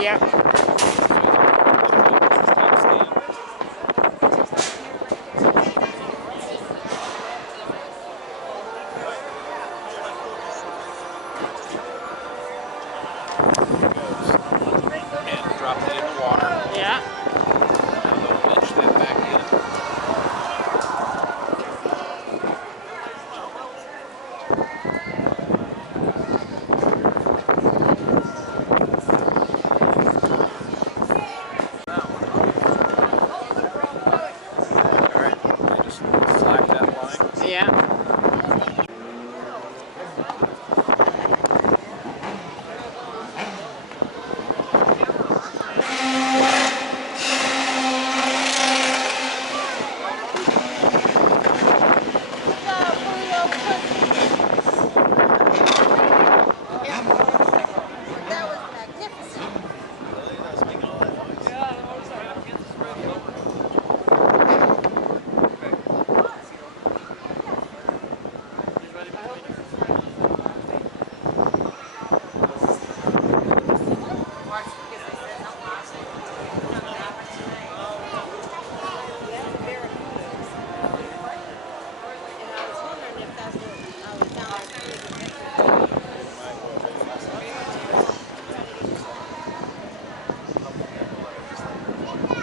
Yeah. And drop it in the water. Yeah. Now they'll pinch that back in. Yeah.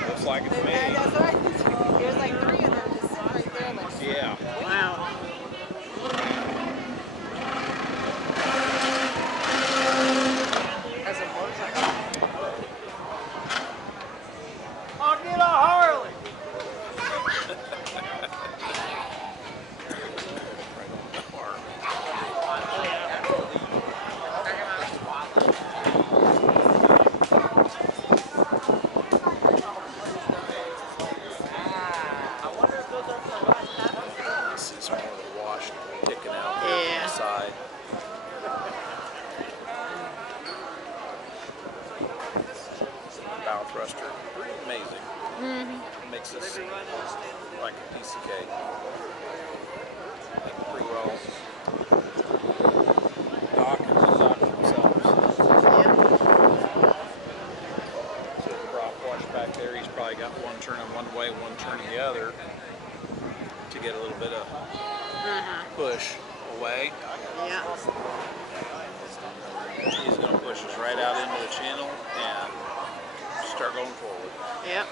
Looks like it's me. That's right. There's like 3 of them just sitting right there. Like, Yeah. Wow. that's a motorcycle. Oh, get a Harley! This is more of the wash kicking out Yeah. on the side. Bow thruster, pretty amazing. Mm-hmm. Makes this like a piece of cake. Make it pretty well. Dock and dock themselves. Yeah. So the prop wash back there, he's probably got one turning one way, one turning the other to get a little bit of push away. Yeah. He's going to push us right out into the channel and start going forward. Yep.